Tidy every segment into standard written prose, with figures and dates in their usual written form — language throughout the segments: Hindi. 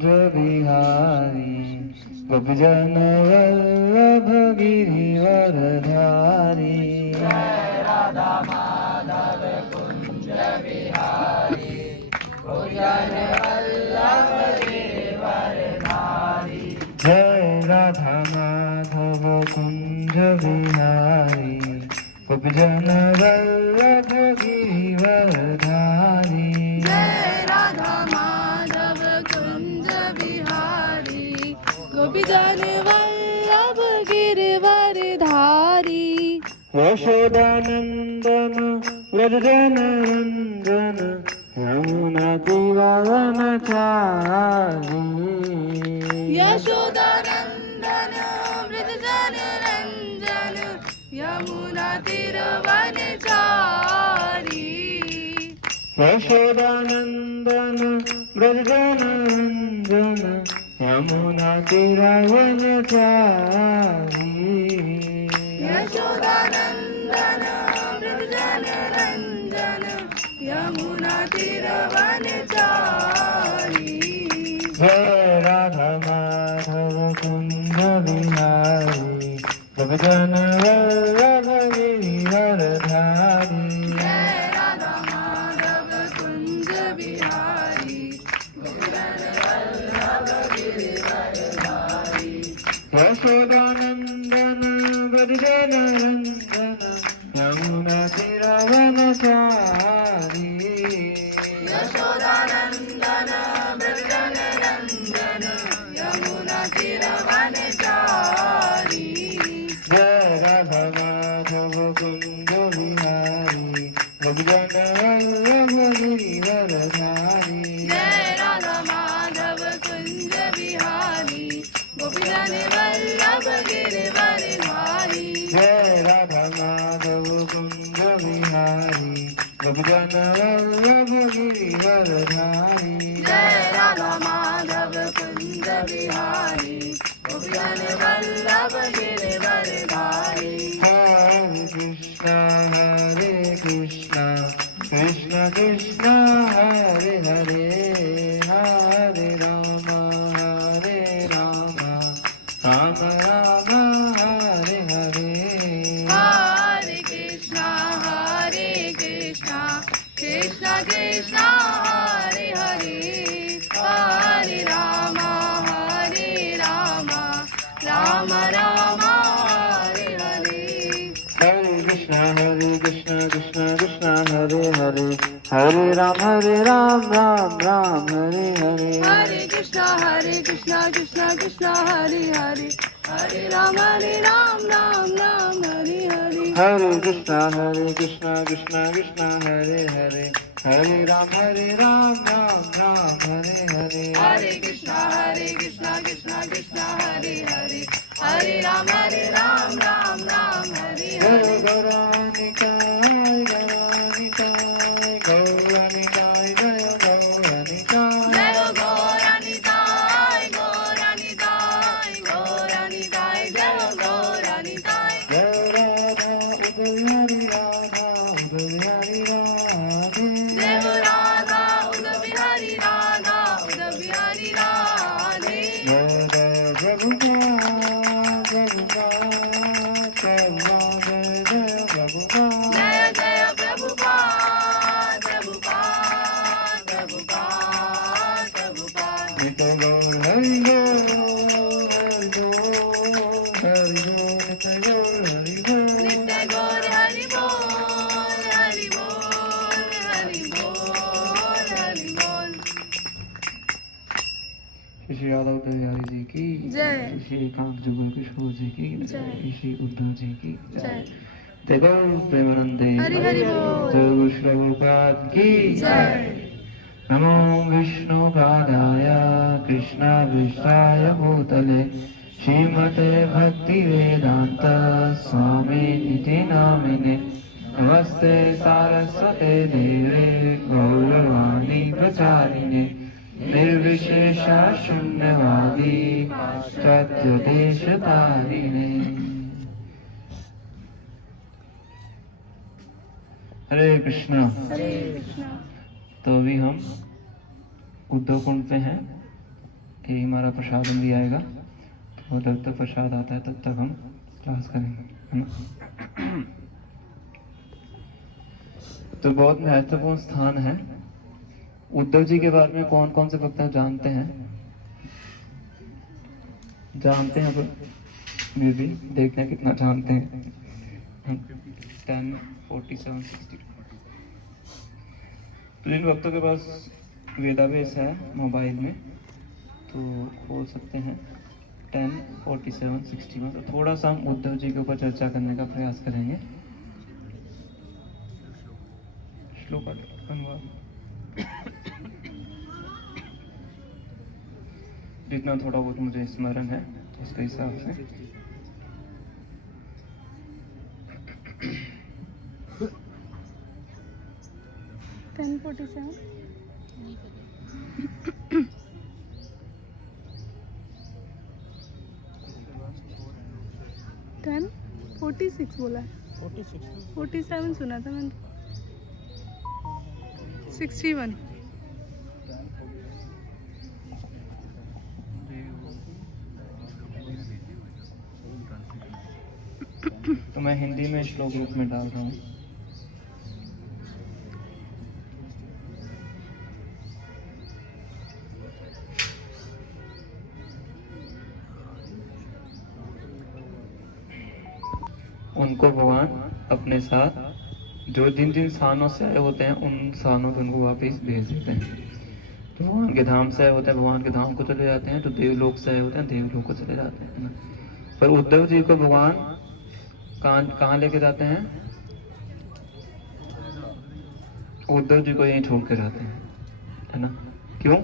कुंज बिहारी गोपीजन वल्लभ गिरिवरधारी। जय राधा माधव कुंज बिहारी गोपीजन वल्लभ गिरिवरधारी। जय राधा माधव कुंज बिहारी गोपीजन वल्लभ गिरिवरधारी। जय राधा माधव कुंज बिहारी गोपीजन वल्लभ गिरिवरधारी। यशोदानंदन व्रजजन रंजन यमुना तीरावनचारी। यशोदानंदन व्रजजन रंजन यमुना तीरवनचारी। यशोदानंदन व्रजजन रंजन यमुना तीरावनचारी। यशोदानंदन व्रजजन रंजन यमुना तीरवनचारी। जय राधा माधव कुंज बिहारी गोपीजन वल्लभ गिरिवरधारी। जय राधा माधव कुंज बिहारी गोपीजन वल्लभ गिरिवरधारी। यशोदानंदन व्रजजन रंजन यमुना तीरावनचारी। यशोदानंदन व्रजजन रंजन यमुना तीरवनचारी। जय राधा माधव कुंज बिहारी गोपीजन वल्लभ गिरिवरधारी। जय राधा माधव कुंज बिहारी गोपीजन वल्लभ गिरिवरधारी। जय राधा माधव कुंज बिहारी गोपीजन वल्लभ गिरिवरधारी। जय राधा माधव कुंज बिहारी गोपीजन वल्लभ गिरिवरधारी। हरे कृष्णा कृष्ण कृष्ण हरे हरे हरे राम राम राम हरे हरे। हरे कृष्णा कृष्ण कृष्ण हरे हरे हरे राम राम राम हरे हरे। हरे कृष्ण कृष्ण कृष्ण हरे हरे हरे राम राम राम हरे हरे। हरे कृष्ण कृष्ण कृष्ण हरे हरे हरे राम राम राम हरे हरे। हरे कृष्ण कृष्ण कृष्ण हरे हरे हरे राम राम राम हरे हरे। हरे कृष्ण कृष्ण कृष्ण हरे हरे हरे राम राम राम हरे जय हरे। गौरानिताय गौरानिताय गौरानिताय जय गौरानिताय। जय गौरानिताय गौरानिताय गौरानिताय जय गौरानिताय। जय राधा उदय हरि राधा उदय हरि राधे। जय राधा उद बिहारी राधा उद बिहारी राधे। जय जय प्रभुपाद प्रभुपाद प्रभुपाद जय जय प्रभुपाद। जय जय प्रभुपाद प्रभुपाद प्रभुपाद प्रभुपाद। नित्य गौर हरि गौर हरि गौर हरि गौर नित्य गौर हरि गौर। नित्य गौर हरि बोल हरि बोल हरि बोल हरि बोल। श्री यादव बिहारी जी की जय। श्री एकांत जुगल किशोर जी की जय। श्री उद्धव जी की जय। देखो प्रेमानंदे हरि हरि बोल। जय श्री प्रभुपाद की जय। नमो विष्णुपादाय कृष्णाभिष्टाय भूतले श्रीमते भक्तिवेदांत स्वामिनिति नामिने। नमस्ते सारस्वते देवे गौरवाणी प्रचारिणे निर्विशेष शून्यवादी पाश्चात्यदेशतारिणे। हरे कृष्णा। हरे कृष्णा। तो अभी हम उद्धव कुंड पे हैं यही हमारा प्रसादम भी आएगा। तो जब तक प्रसाद आता है तब तक हम क्लास करेंगे, है ना। तो बहुत महत्वपूर्ण स्थान है। उद्धव जी के बारे में कौन कौन से भक्त जानते हैं? जानते हैं मे भी देखते हैं कितना जानते हैं। 10, 47, 60। तो जिन भक्तों के पास वेदाबेस है मोबाइल में तो खोल सकते हैं 10, 47, 61। तो थोड़ा सा हम उद्धव जी के ऊपर चर्चा करने का प्रयास करेंगे। श्लोक जितना थोड़ा बहुत मुझे स्मरण है उसके हिसाब से। टेन 47 10:46 बोला है। 47 सुना था मैंने। 61। तो मैं हिंदी में श्लोक रूप में डाल रहा हूँ। उनको भगवान अपने साथ जो जिन जिन स्थानों से आए होते हैं उन स्थानों पर उनको वापस भेज देते हैं। तो भगवान के धाम से आए होते हैं भगवान के धाम को चले जाते हैं, तो देवलोक से आए होते हैं देवलोक को चले जाते हैं, है ना। पर उद्धव जी को भगवान कहाँ लेके जाते हैं? उद्धव जी को यहीं छोड़ के जाते हैं, है ना। क्यों?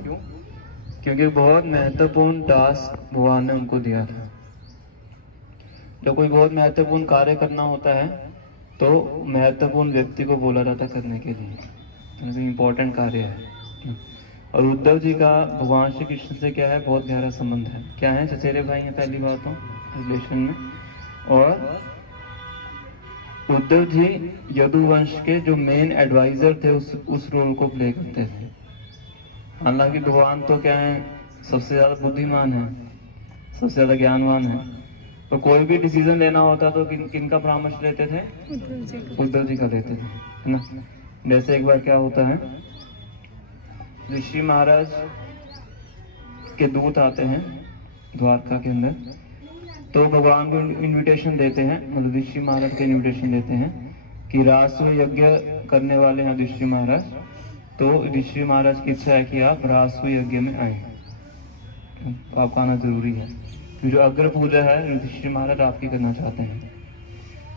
क्योंकि बहुत महत्वपूर्ण टास्क भगवान ने उनको दिया था। जब कोई बहुत महत्वपूर्ण कार्य करना होता है तो महत्वपूर्ण व्यक्ति को बोला जाता करने के लिए, इम्पोर्टेंट कार्य है। और उद्धव जी का भगवान श्री कृष्ण से क्या है? बहुत गहरा संबंध है। क्या है? चचेरे भाई हैं पहली बात तो रिलेशन में। और उद्धव जी यदुवंश के जो मेन एडवाइजर थे उस रोल को प्ले करते थे। हालांकि भगवान तो क्या है? सबसे ज्यादा बुद्धिमान है, सबसे ज्यादा ज्ञानवान है। तो कोई भी डिसीजन लेना होता तो किन का परामर्श लेते थे? उद्धव जी का लेते थे, है ना। जैसे एक बार क्या होता है, ऋषि महाराज के दूत आते हैं द्वारका के अंदर, तो भगवान को इनविटेशन देते हैं, मतलब ऋषि महाराज को इनविटेशन देते हैं कि रासु यज्ञ करने वाले हैं ऋषि महाराज, तो ऋषि महाराज की इच्छा है कि आप रासु यज्ञ में आए, तो आपका आना जरूरी है। जो अग्र पूजा है ऋषि महाराज आपकी करना चाहते हैं।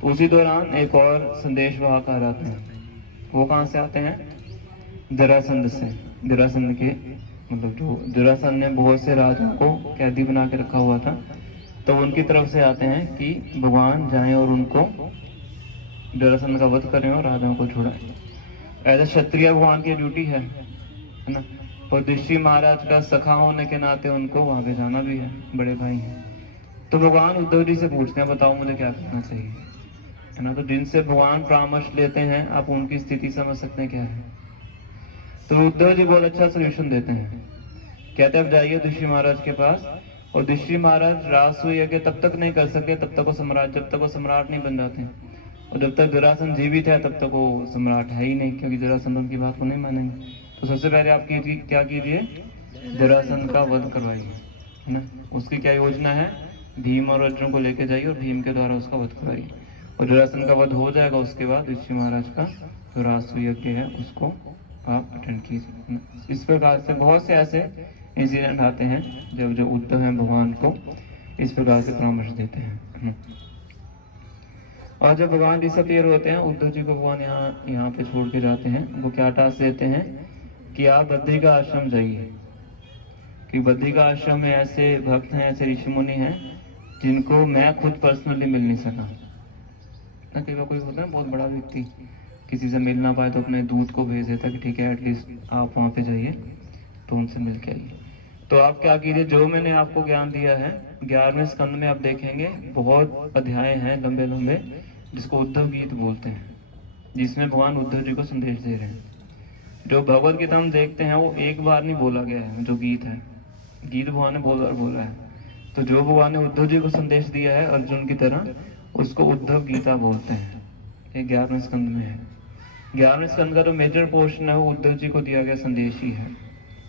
तो उसी दौरान एक और संदेश वाहक आ जाते हैं। वो कहाँ से आते हैं? जरासंध से। जरासंध के मतलब जो जरासंध ने बहुत से राजाओं को कैदी बना के रखा हुआ था, तो उनकी तरफ से आते हैं कि भगवान जाएं और उनको जरासंध का वध करें और राजाओं को छुड़ाएं। ऐसा क्षत्रिय भगवान की ड्यूटी है ना। और ऋषि महाराज का सखा होने के नाते उनको वहां पे जाना भी है, बड़े भाई हैं। तो भगवान उद्धव जी से पूछते हैं बताओ मुझे क्या करना चाहिए, है ना। तो जिनसे भगवान परामर्श लेते हैं आप उनकी स्थिति समझ सकते हैं क्या है। तो उद्धव जी बहुत अच्छा सोल्यूशन देते हैं। कहते हैं अब जाइए ऋषि महाराज के पास, और ऋषि महाराज रासु यज्ञ तब तक नहीं कर सके जब तक वो सम्राट नहीं बन जाते, और जब तक जरासंध जीवित है तब तक वो सम्राट है ही नहीं, क्योंकि जरासंध उनकी बात को नहीं मानेंगे। तो सबसे पहले आप क्या कीजिए? जरासंध का वध करवाइए, है ना। उसकी क्या योजना है? भीम और अर्जुन को लेके जाइए और भीम के द्वारा उसका वध करवाइए, और जरासंध का वध हो जाएगा उसके बाद ऋषि महाराज का जो रासु यज्ञ है उसको आप अटेंड कीजिए। इस प्रकार से बहुत से ऐसे इंसिडेंट आते हैं जब जो उद्धव हैं भगवान को इस प्रकार से परामर्श देते हैं। और जब भगवान डिसअपियर होते हैं उद्धव जी को भगवान यहाँ पे छोड़ के जाते हैं, वो क्या टास्क देते हैं कि आप बद्री का आश्रम जाइए, कि बद्री का आश्रम में ऐसे भक्त हैं, ऐसे ऋषि मुनि हैं जिनको मैं खुद पर्सनली मिल नहीं सका ना। कई बार कोई होता है बहुत बड़ा व्यक्ति किसी से मिल ना पाए तो अपने दूत को भेज देता कि ठीक है एटलीस्ट आप वहाँ पे जाइए तो उनसे मिल के आइए। तो आप क्या कीजिए, जो मैंने आपको ज्ञान दिया है 11वें स्कंद में आप देखेंगे बहुत अध्याय हैं लंबे लंबे जिसको उद्धव गीत बोलते हैं, जिसमें भगवान उद्धव जी को संदेश दे रहे हैं। जो भगवत गीता हम देखते हैं वो एक बार नहीं बोला गया है जो गीत है, गीत भगवान ने बहुत बार बोला है। तो जो भगवान ने उद्धव जी को संदेश दिया है अर्जुन की तरह, उसको उद्धव गीता बोलते हैं। ये 11वें स्कंद में है। 11वें स्कंद का जो मेजर पोर्शन है वो उद्धव जी को दिया गया संदेश ही है।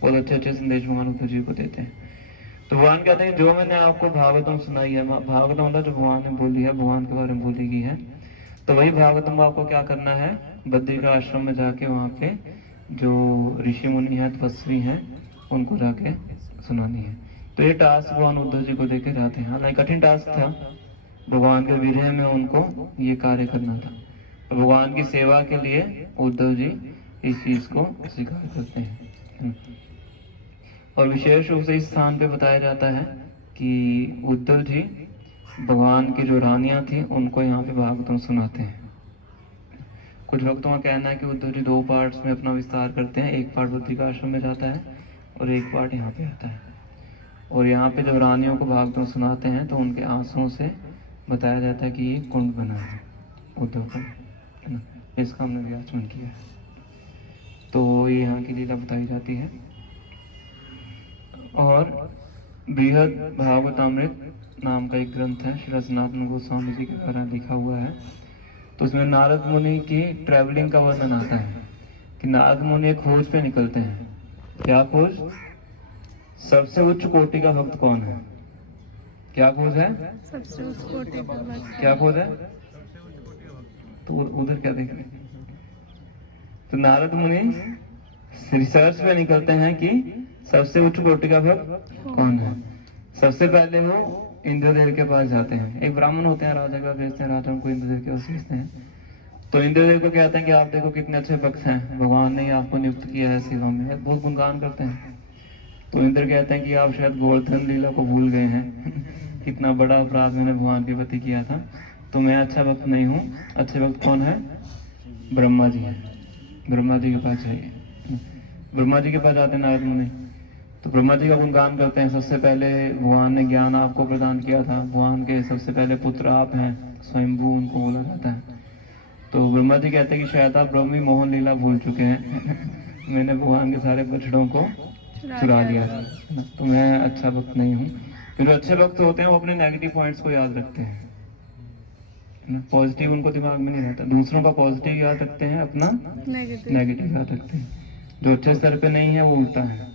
बहुत अच्छे अच्छे संदेश भगवान उद्धव जी को देते हैं। तो भगवान कहते हैं जो मैंने आपको भागवतम सुनाई है, भागवतम मतलब जो भगवान ने बोली है, भगवान के बारे में बोली गई है, तो वही भागवतम आपको क्या करना है, बद्री का आश्रम में जाके वहाँ पे जो ऋषि मुनि हैं, तपस्वी हैं, उनको जाके सुनानी है। तो ये टास्क भगवान उद्धव जी को देके जाते हैं। हालांकि कठिन टास्क था, भगवान के विरह में उनको ये कार्य करना था। तो भगवान की सेवा के लिए उद्धव जी इस चीज को स्वीकार करते हैं। और विशेष रूप से इस स्थान पे बताया जाता है कि उद्धव जी भगवान की जो रानियां थी उनको यहाँ पे भागवतम सुनाते हैं। कुछ भक्तों का कहना है कि उद्धव जी 2 पार्ट्स में अपना विस्तार करते हैं। एक पार्ट बद्रिका आश्रम में जाता है और एक पार्ट यहाँ पे आता है। और यहाँ पे जब रानियों को भागवतम सुनाते हैं तो उनके आंसुओं से बताया जाता है कि ये कुंड बना है उद्धव का, है ना। इसका हमने भी आचमन किया है। तो ये यहाँ की लीला बताई जाती है। और बृहद भागवतामृत नाम का एक ग्रंथ है, श्री सनातन गोस्वामी जी के द्वारा लिखा हुआ है। तो उसमें नारद मुनि की ट्रैवलिंग का वर्णन आता है कि नारद मुनि एक खोज पे निकलते हैं। क्या खोज? सबसे उच्च कोटि का भक्त कौन है? क्या खोज है? सबसे उच्च कोटि का भक्त। क्या खोज है? तो उधर क्या देख रहे हैं? तो नारद मुनि रिसर्च पे निकलते हैं कि सबसे उच्च कोटि का भक्त कौन है। सबसे पहले वो इंद्रदेव के पास जाते हैं। एक ब्राह्मण होते हैं, राजा का भेजते हैं, राजा उनको इंद्रदेव के पास भेजते हैं। तो इंद्रदेव को कहते हैं कि आप देखो कितने अच्छे भक्त हैं, भगवान ने आपको नियुक्त किया है सेवा में। बहुत गुणगान करते हैं। तो इंद्र कहते हैं कि आप शायद गोवर्धन लीला को भूल गए हैं। कितना बड़ा अपराध मैंने भगवान के प्रति किया था। तो मैं अच्छा भक्त नहीं हूँ। अच्छे भक्त कौन है? ब्रह्मा जी है। ब्रह्मा जी के पास जाइए। ब्रह्मा जी के पास जाते हैं नारद मुनि। तो ब्रह्मा जी का गुणगान करते हैं। सबसे पहले भगवान ने ज्ञान आपको प्रदान किया था, भगवान के सबसे पहले पुत्र आप हैं, स्वयंभू उनको बोला जाता है। तो ब्रह्मा जी कहते हैं कि शायद आप ब्रह्मी मोहन लीला भूल चुके हैं। मैंने भगवान के सारे बछड़ों को चुरा लिया था, तो मैं अच्छा भक्त नहीं हूँ। क्योंकि अच्छे भक्त होते हैं वो अपने नेगेटिव पॉइंट्स को याद रखते हैं, पॉजिटिव उनको दिमाग में नहीं रहता। दूसरों का पॉजिटिव याद रखते हैं, अपना नेगेटिव याद रखते हैं। जो अच्छे स्तर पे नहीं है वो उल्टा है,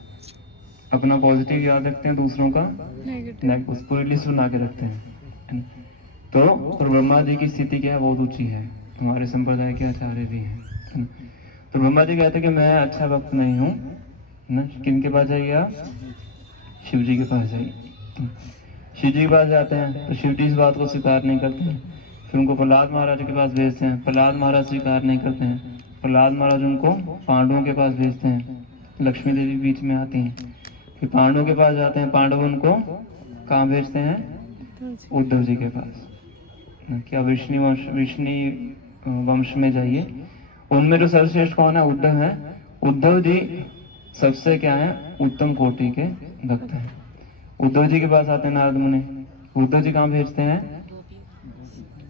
अपना पॉजिटिव याद रखते हैं, दूसरों का नेगेटिव। पूरी लिस्ट बना के रखते हैं। तो और ब्रह्मा जी की स्थिति क्या है? बहुत ऊंची है। हमारे संप्रदाय के आचार्य भी हैं। तो ब्रह्मा जी कहते हैं कि मैं अच्छा भक्त नहीं हूँ ना। किनके पास जाइए आप? शिव जी के पास जाइए। शिव जी के पास जाते हैं तो शिव जी इस बात को स्वीकार नहीं करते हैं। फिर उनको प्रहलाद महाराज के पास भेजते हैं। प्रहलाद महाराज स्वीकार नहीं करते हैं। प्रहलाद महाराज उनको पांडवों के पास भेजते हैं। लक्ष्मी देवी बीच में आती हैं। फिर पांडवों के पास जाते हैं। पांडव उनको कहाँ भेजते हैं? उद्धव जी के पास। क्या विष्णु वंश में जाइए। उनमें जो सर्वश्रेष्ठ कौन है? उद्धव है। उद्धव जी सबसे क्या है? उत्तम कोटि के भक्त हैं। उद्धव जी के पास आते हैं नारद मुनि। उद्धव जी कहाँ भेजते हैं?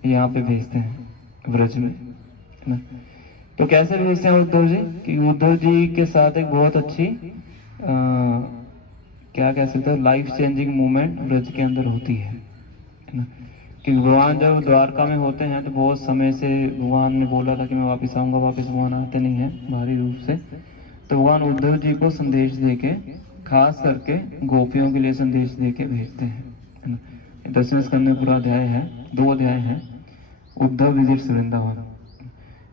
यहाँ पे भेजते हैं, ब्रज में, है ना। तो कैसे भेजते हैं उद्धव जी? कि उद्धव जी के साथ एक बहुत अच्छी क्या कह सकते हैं, लाइफ चेंजिंग मूवमेंट ब्रज के अंदर होती है ना। कि भगवान जब द्वारका में होते हैं तो बहुत समय से भगवान ने बोला था कि मैं वापस आऊंगा, वापस भगवान आते नहीं है भारी रूप से। तो भगवान उद्धव जी को संदेश देके, खास करके गोपियों के लिए संदेश देके भेजते हैं, है ना। 10वें स्कंद में पूरा अध्याय है, 2 अध्याय है। उद्धव विजिट्स वृंदावन।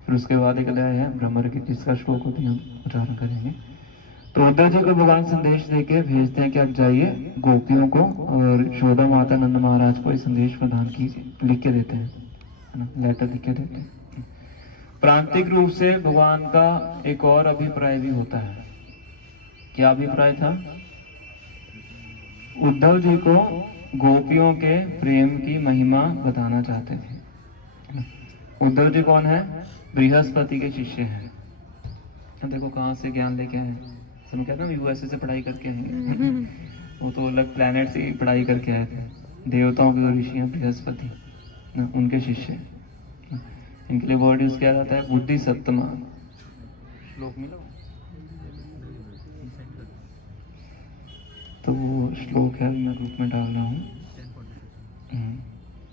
फिर उसके बाद एक अध्याय है भ्रमर की, जिसका श्लोक होती हम उच्चारण करेंगे। तो उद्धव जी को भगवान संदेश देके भेजते हैं कि आप जाइए गोपियों को और यशोदा माता नंद महाराज को ये संदेश प्रदान कीजिए। लिख के देते हैं, है ना, लेटर लिख के देते हैं। प्रांतिक रूप से भगवान का एक और अभिप्राय भी होता है। क्या अभिप्राय था? उद्धव जी को गोपियों के प्रेम की महिमा बताना चाहते थे। उद्धव जी कौन है? बृहस्पति के शिष्य हैं। देखो कहाँ से ज्ञान लेके आए। हम कहते हैं यूएसए से पढ़ाई करके आएंगे। वो तो अलग प्लैनेट से पढ़ाई करके आए थे। देवताओं के ऋषि हैं बृहस्पति, उनके शिष्य। इनके लिए वर्ड यूज किया जाता है बुद्धि सप्तमा। श्लोक मिला। तो तो वो श्लोक है, मैं ग्रुप में डाल रहा हूँ।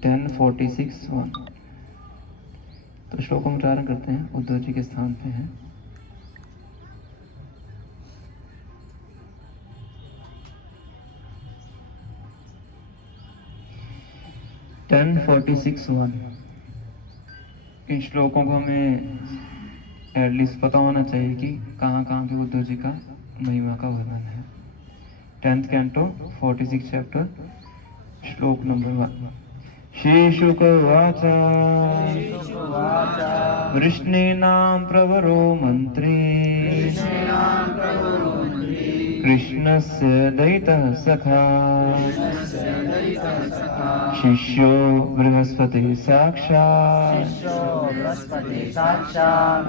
10:46:1। तो श्लोक हम उच्चारण करते हैं, उद्धव जी के स्थान पे है। इन श्लोकों को हमें एटलीस्ट पता होना चाहिए कि कहाँ कहाँ पे उद्धव जी का महिमा का वर्णन है। 10th कैंटो 46 चैप्टर श्लोक नंबर 1। श्री शुक उवाच वृष्णीनां प्रवरो मंत्री कृष्णस्य दयितः सखा शिष्यो बृहस्पति साक्षात्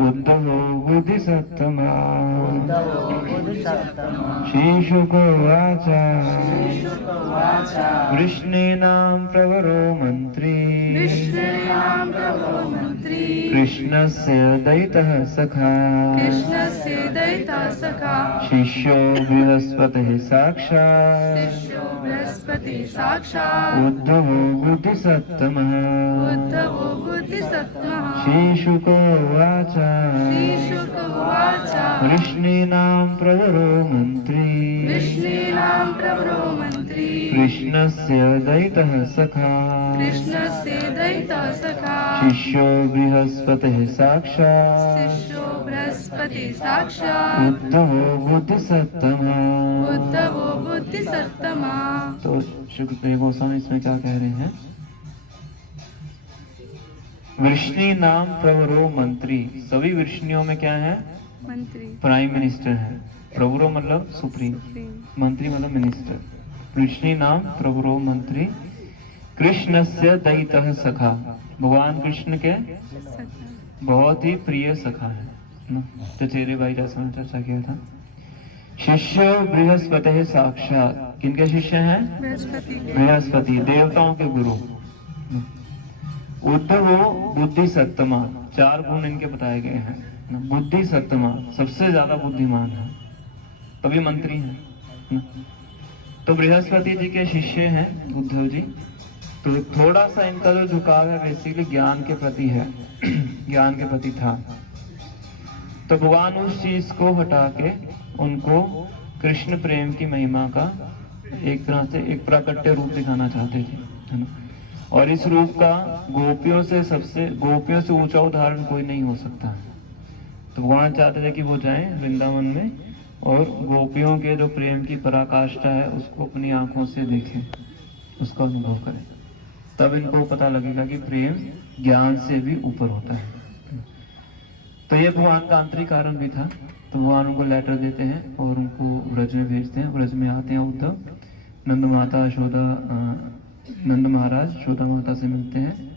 उद्धवो बुद्धिसत्तमा। श्री शुक उवाच वृष्णीनां प्रवरो मंत्री कृष्णस्य दयितः सखा शिष्यो बृहस्पतिः साक्षात् उद्धवो बुद्धिसत्तमः। श्री शुक उवाच वृष्णीनां प्रवरो मंत्री कृष्णस्य दयितः सखा शिष्यो बृहस्पतिः साक्षात् उद्धवो बुद्धिसत्तमः। तो शुकदेव गोस्वामी इसमें क्या कह रहे हैं? वृष्णि नाम प्रवरो मंत्री, सभी वृष्णियों में क्या है? मंत्री, प्राइम मिनिस्टर है। प्रवरो मतलब सुप्रीम, मंत्री मतलब मिनिस्टर। वृष्णि नाम प्रवरो मंत्री कृष्णस्य दयितः सखा, भगवान कृष्ण के बहुत ही प्रिय सखा है ना। तो चेरे भाई जैसा चर्चा किया था। शिष्य बृहस्पति साक्षात, किनके शिष्य हैं? बृहस्पति, देवताओं के गुरु। उद्धवो बुद्धि सत्तमा, 4 गुण इनके बताए गए हैं। बुद्धि सत्तमा, सबसे ज्यादा बुद्धिमान है, तभी मंत्री हैं। तो बृहस्पति जी के शिष्य हैं उद्धव जी। तो थोड़ा सा इनका जो झुकाव है बेसिकली ज्ञान के प्रति है, ज्ञान के प्रति था। तो भगवान उस चीज को हटा के उनको कृष्ण प्रेम की महिमा का एक तरह से एक प्राकट्य रूप दिखाना चाहते थे, है ना। और इस रूप का गोपियों से ऊंचा उदाहरण कोई नहीं हो सकता। तो भगवान चाहते थे कि वो जाएं वृंदावन में और गोपियों के जो प्रेम की पराकाष्ठा है उसको अपनी आंखों से देखें, उसका अनुभव करें। तब इनको पता लगेगा कि प्रेम ज्ञान से भी ऊपर होता है। तो ये भगवान का आंतरिक कारण भी था। तो भगवान उनको लेटर देते हैं और उनको व्रज में भेजते हैं। व्रज में आते हैं उद्धव, नंद महाराज यशोदा माता से मिलते हैं।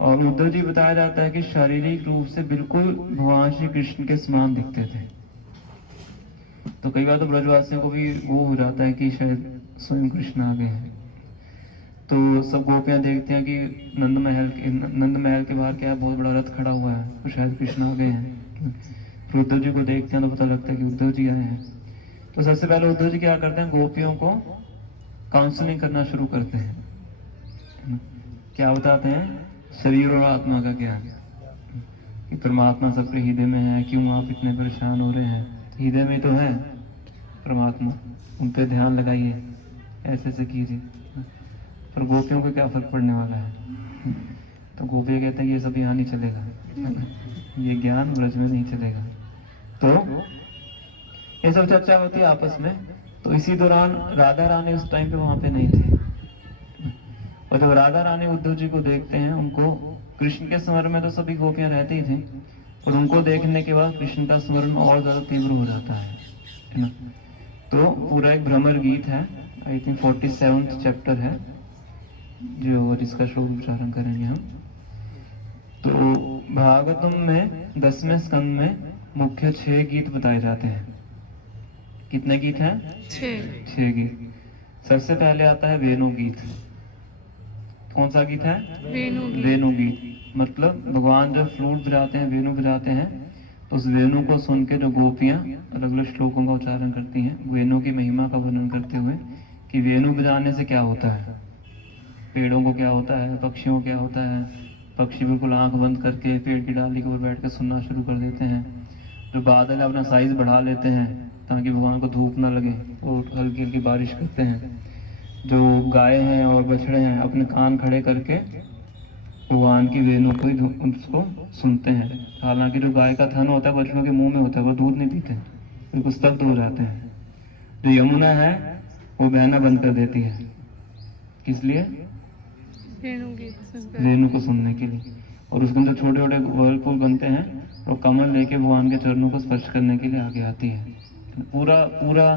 और उद्धव जी बताया जाता है कि शारीरिक रूप से बिल्कुल भगवान श्री कृष्ण के समान दिखते थे। तो कई बार तो ब्रजवासियों को भी वो हो जाता है कि शायद स्वयं कृष्ण आ गए हैं। तो सब गोपियां देखते हैं कि नंद महल के बाहर क्या है, बहुत बड़ा रथ खड़ा हुआ है, तो शायद कृष्ण आ गए हैं। फिर उद्धव जी को देखते हैं तो पता लगता है कि उद्धव जी आए हैं। तो सबसे पहले उद्धव जी क्या करते हैं, गोपियों को काउंसलिंग करना शुरू करते हैं। क्या बताते हैं? शरीर और आत्मा का ज्ञान, कि परमात्मा सबके हृदय में है, क्यों आप इतने परेशान हो रहे हैं? हृदय में तो है परमात्मा, उन पे ध्यान लगाइए, ऐसे ऐसे कीजिए। पर गोपियों को क्या फर्क पड़ने वाला है? तो गोपियां कहते हैं ये सब यहाँ नहीं चलेगा, ये ज्ञान ब्रज में नहीं चलेगा। तो ये सब चर्चा होती है आपस में। तो इसी दौरान राधा रानी उस टाइम पे वहां पे नहीं थे। और जब राधा रानी उद्धव जी को देखते हैं, उनको कृष्ण के स्मरण में तो सभी गोपियां रहती ही थी, और उनको देखने के बाद कृष्ण का स्मरण और ज्यादा तीव्र हो जाता है ना। तो पूरा एक भ्रमर गीत है, आई थिंक 47th चैप्टर है जो जिसका श्लोक उच्चारण करेंगे हम। तो भागवतम में 10वें स्कंद में मुख्य 6 गीत बताए जाते हैं। कितने गीत हैं? 6 गीत। सबसे पहले आता है वेणु गीत। कौन सा गीत है? वेणु गीत। मतलब भगवान जब फ्लूट बजाते हैं, वेणु बजाते हैं, तो उस वेणु को सुन के जो गोपियां अलग अलग श्लोकों का उच्चारण करती हैं वेणु की महिमा का वर्णन करते हुए कि वेणु बजाने से क्या होता है, पेड़ों को क्या होता है, पक्षियों को क्या होता है। पक्षी बिल्कुल आंख बंद करके पेड़ की डाली के ऊपर बैठ कर सुनना शुरू कर देते हैं। जो बादल अपना साइज बढ़ा लेते हैं ताकि भगवान को धूप ना लगे, वो हल्की हल्की बारिश करते हैं। जो गाय हैं और बछड़े हैं अपने कान खड़े करके भगवान की वेणु को ही उसको सुनते हैं। हालांकि जो गाय का थन होता है बछड़ों के मुंह में होता है, वो दूध नहीं पीते, बिल्कुल स्तब्ध हो जाते हैं। जो यमुना है वो बहना बंद कर देती है, किस लिए? वेणु को सुनने के लिए। और उसके अंदर छोटे छोटे व्हर्लपूल बनते हैं और कमल लेके भगवान के चरणों को स्पर्श करने के लिए आगे आती है। पूरा पूरा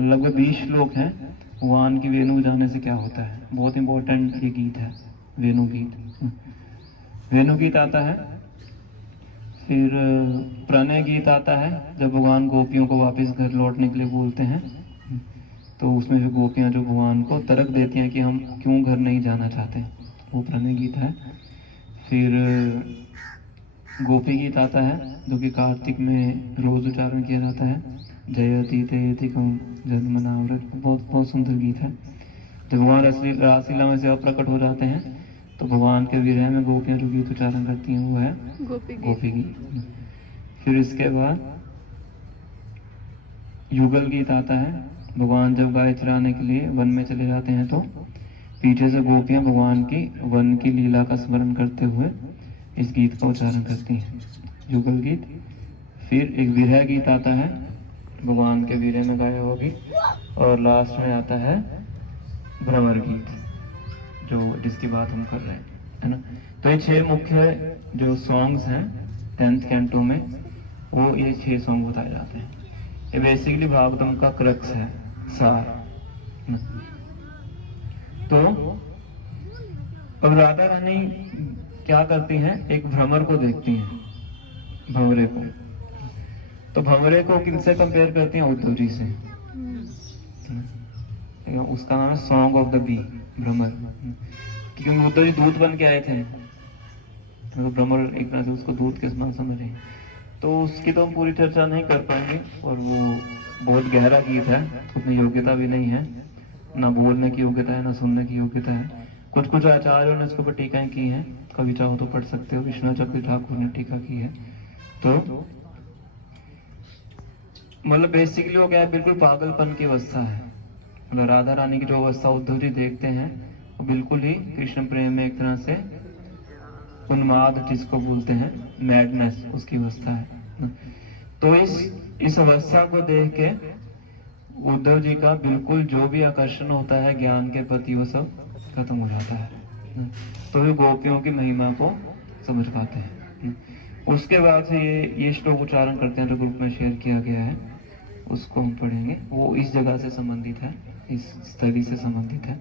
लगभग 20 श्लोक हैं भगवान की वेणु बजाने से क्या होता है। बहुत इंपॉर्टेंट ये गीत है वेणु गीत। वेणु गीत आता है, फिर प्रणय गीत आता है जब भगवान गोपियों को वापस घर लौटने के लिए बोलते हैं, तो उसमें भी गोपियां जो भगवान को तर्क देती हैं कि हम क्यों घर नहीं जाना चाहते, वो प्रणय गीत है। फिर गोपी गीत आता है जो कि कार्तिक में रोज उच्चारण किया जाता है, जयति तेति कम जन्मनाव्रत। बहुत बहुत सुंदर गीत है। जब भगवान रासलीला में से प्रकट हो जाते हैं तो भगवान के विरह में गोपियां जो गीत उच्चारण करती हैं वो है गोपी गीत। फिर इसके बाद युगल गीत आता है। भगवान जब गाय चराने के लिए वन में चले जाते हैं तो पीछे से गोपियां भगवान की वन की लीला का स्मरण करते हुए इस गीत का उच्चारण करती हैं, युगल गीत। फिर एक विरह गीत आता है, भगवान के विरह में गाया हुआ गीत। और लास्ट में आता है भ्रमर गीत, जो जिसकी बात हम कर रहे हैं, है ना। तो ये 6 मुख्य जो सॉन्ग्स हैं 10th कैंटो में, वो ये 6 सॉन्ग बताए जाते हैं। ये बेसिकली भागवतम का क्रक्स है, सार। तो अब राधा रानी क्या करती हैं, एक भ्रमर को देखती हैं, भंवरे को। तो भंवरे को किनसे कंपेयर करती हैं? उद्धव जी से। उसका नाम है सॉन्ग ऑफ द बी, भ्रमर। क्योंकि उद्धव जी दूत बन के आए थे, तो भ्रमर एक तरह से उसको दूत के समान समझे। तो उसकी तो हम पूरी चर्चा नहीं कर पाएंगे, और वो बहुत गहरा गीत है, उतनी योग्यता भी नहीं है, ना बोलने की योग्यता है ना सुनने की योग्यता है। कुछ कुछ आचार्यों ने इसके ऊपर टीकाएं की हैं, कभी चाहो तो पढ़ सकते हो। विश्वनाथ चक्रवर्ती ठाकुर ने टीका की है। तो मतलब बेसिकली वो क्या है, बिल्कुल पागलपन की अवस्था है। मतलब राधा रानी की जो अवस्था उद्धव जी देखते हैं वो बिल्कुल ही कृष्ण प्रेम में एक तरह से उन्माद जिसको बोलते हैं, मैडनेस, उसकी अवस्था है। तो इस अवस्था को देख के उद्धव जी का बिल्कुल जो भी आकर्षण होता है ज्ञान के प्रति वो सब खत्म हो जाता है। तो वे गोपियों की महिमा को समझ पाते हैं। उसके बाद से ये श्लोक उच्चारण करते हैं जो ग्रुप में शेयर किया गया है, उसको हम पढ़ेंगे। वो इस जगह से संबंधित है, इस स्थली से संबंधित है।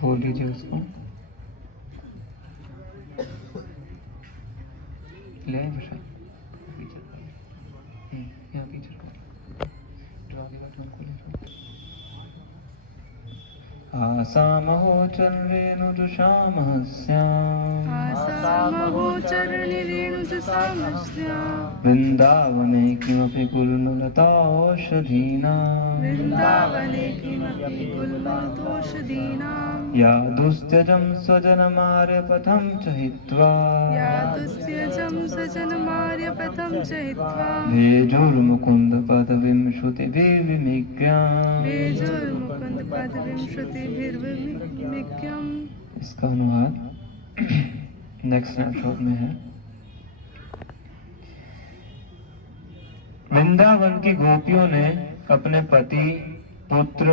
खोल लीजिए उसको, ले आए प्रसाद यहाँ पीछे जो आगे बैठे उनको ले आसामहो चर्वेणुजुषामहस्याम् वृन्दावने किमपि गुल्मलताओषधीनाम् या दुस्त्यजं स्वजनमार्यपथं च हित्वा भेजुर्मुकुन्द पदवीं श्रुतिभिर्विमिक्ष्य। इसका अनुवाद नेक्स्ट स्नैपशॉट में है। वृंदावन की गोपियों ने अपने पति, पुत्र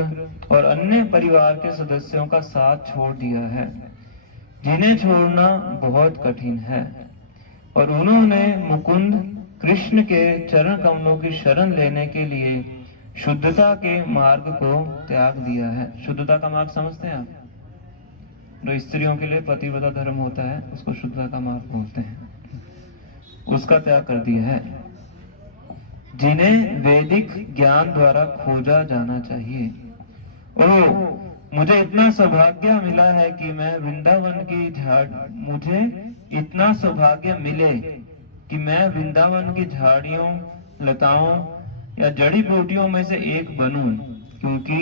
और अन्य परिवार के सदस्यों का साथ छोड़ दिया है, जिन्हें छोड़ना बहुत कठिन है, और उन्होंने मुकुंद कृष्ण के चरण कमलों की शरण लेने के लिए शुद्धता के मार्ग को त्याग दिया है। शुद्धता का मार्ग समझते हैं आप? जो स्त्रियों के लिए पतिव्रता धर्म होता है उसको शुद्धता का मार्ग बोलते हैं। उसका त्याग कर दिया है, जिन्हें वैदिक ज्ञान द्वारा खोजा जाना चाहिए। ओ मुझे इतना सौभाग्य मिला है कि मैं वृंदावन की झाड़ मुझे इतना सौभाग्य मिले कि मैं वृंदावन की झाड़ियों लताओं या जड़ी बूटियों में से एक बनूं, क्योंकि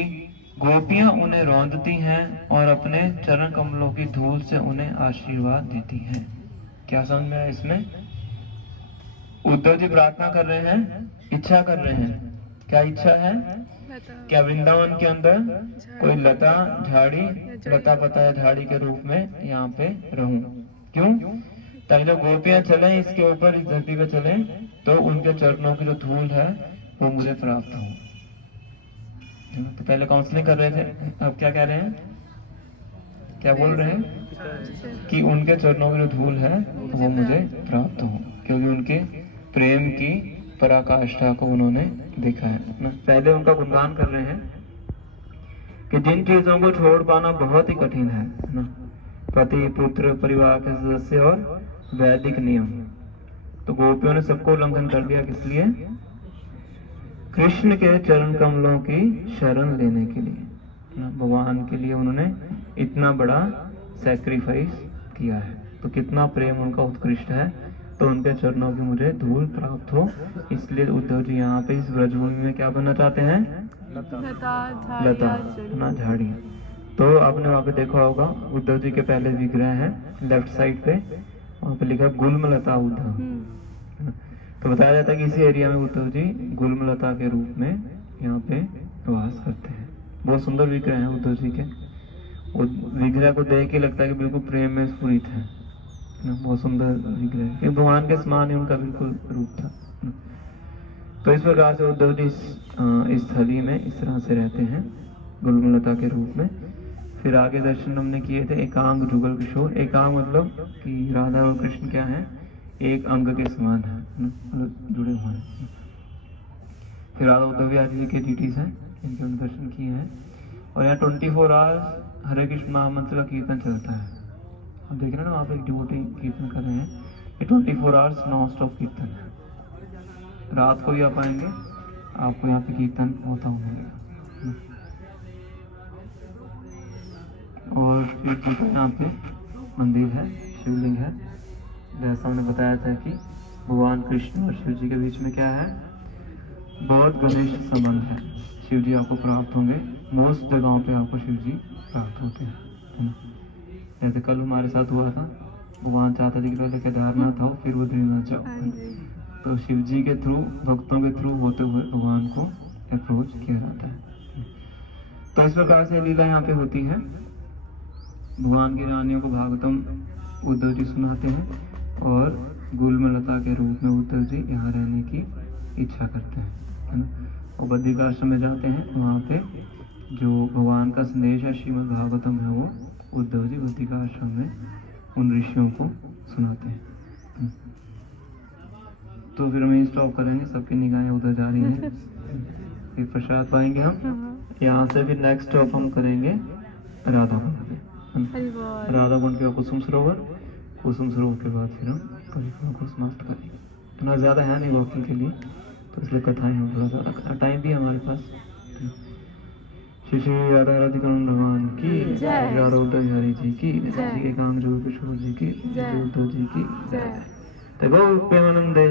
गोपियां उन्हें रौंदती हैं और अपने चरण कमलों की धूल से उन्हें आशीर्वाद देती हैं। क्या समझ में आया इसमें? उद्धव जी प्रार्थना कर रहे हैं, इच्छा कर रहे हैं। क्या इच्छा है? क्या वृंदावन के अंदर कोई लता झाड़ी लता पता या झाड़ी के रूप में यहाँ पे रहूं। क्यों? ताकि जब गोपियां चले इसके ऊपर, इस धरती पे चले, तो उनके चरणों की जो धूल है वो मुझे प्राप्त हो। तो पहले काउंसलिंग कर रहे थे, अब क्या कह रहे हैं? क्या बोल रहे हैं? कि उनके चरणों की जो धूल है वो मुझे प्राप्त हो, क्योंकि उनके प्रेम की पराकाष्ठा को उन्होंने देखा है ना। पहले उनका गुणगान कर रहे हैं कि जिन चीजों को छोड़ पाना बहुत ही कठिन है ना, पति पुत्र परिवार के सदस्य और वैदिक नियम, तो गोपियों ने सबको उल्लंघन कर दिया। किस लिए? कृष्ण के चरण कमलों की शरण लेने के लिए ना, भगवान के लिए उन्होंने इतना बड़ा सैक्रिफाइस किया है। तो कितना प्रेम उनका उत्कृष्ट है, तो उनके चरणों की मुझे धूल प्राप्त हो, इसलिए उद्धव जी यहाँ पे इस ब्रजभूमि में क्या बनना चाहते हैं? लता ना, झाड़ियाँ। तो आपने वहाँ पे देखा होगा उद्धव जी के पहले विग्रह है लेफ्ट साइड पे, वहाँ पे लिखा गुल्मलता उद्धव। तो बताया जाता है कि इसी एरिया में उद्धव जी गुल्मलता के रूप में यहाँ पे वास करते हैं। बहुत सुंदर विग्रह है उद्धव जी के। विग्रह को देख के लगता है कि बिल्कुल प्रेम में स्फुरित है ना, बहुत सुंदर विग्रह है, भगवान के समान ही उनका बिल्कुल रूप था। तो इस प्रकार से उद्धव जी इस थली में इस तरह से रहते हैं गुलमलता के रूप में। फिर आगे दर्शन हमने किए थे एकांग जुगल किशोर। एकांग मतलब कि राधा और कृष्ण क्या है? एक अंग के समान है, मतलब जुड़े हुए हैं। फिर राधा उद्धव जी के डिटीज हैं, इनके हमने दर्शन किए हैं। और यहाँ 24 आवर्स हरे कृष्ण महामंत्र का कीर्तन चलता है। आप देख रहे हैं ना, वहाँ पे एक डिवोटी कीर्तन कर रहे हैं। ये 24 आवर्स नॉन स्टॉप कीर्तन है। रात को भी आप आएंगे, आपको यहाँ पे कीर्तन होता हुआ मिलेगा। और शिव जी का यहाँ पे मंदिर है, शिवलिंग है। जैसा हमने बताया था कि भगवान कृष्ण और शिव जी के बीच में क्या है? बहुत घनिष्ठ संबंध है। शिव जी आपको प्राप्त होंगे, मोस्ट जगहों पे आपको शिव जी प्राप्त होते हैं। जैसे कल हमारे साथ हुआ था, भगवान चाहते थे कि पहले केदारनाथ आओ फिर बद्रीनाथ जाओ, तो शिव जी के थ्रू, भक्तों के थ्रू होते हुए भगवान को अप्रोच किया जाता है। तो इस प्रकार से लीला यहाँ पे होती है। भगवान की रानियों को भागवतम उद्धव जी सुनाते हैं और गुलमलता के रूप में उद्धव जी यहाँ रहने की इच्छा करते हैं, है ना। और बद्रिकाश्रम में जाते हैं, वहाँ पे जो भगवान का संदेश है श्रीमद् भागवतम है, वो उद्धव जी बद्रिकाश्रम में उन ऋषियों को सुनाते हैं। तो फिर हम स्टॉप करेंगे, सबकी निगाहें उधर जा रही हैं। फिर प्रसाद पाएंगे हम यहाँ से। फिर नेक्स्ट स्टॉप हम करेंगे राधा कुंड पे, राधा कुंड के कुसुम सरोवर, कुसुम सरोवर के बाद फिर हम परिक्रमा को समाप्त करेंगे। इतना ज़्यादा है नहीं वॉकिंग के लिए, तो इसलिए कथाएं हम थोड़ा ज़्यादा, टाइम भी है हमारे पास। श्री श्री राधा राधिकानंद भगवान की, राधा उद्धव हरि जी की, के काम जो किशोर जी की, उद्धव जी की, तो गो प्रेमानंदे।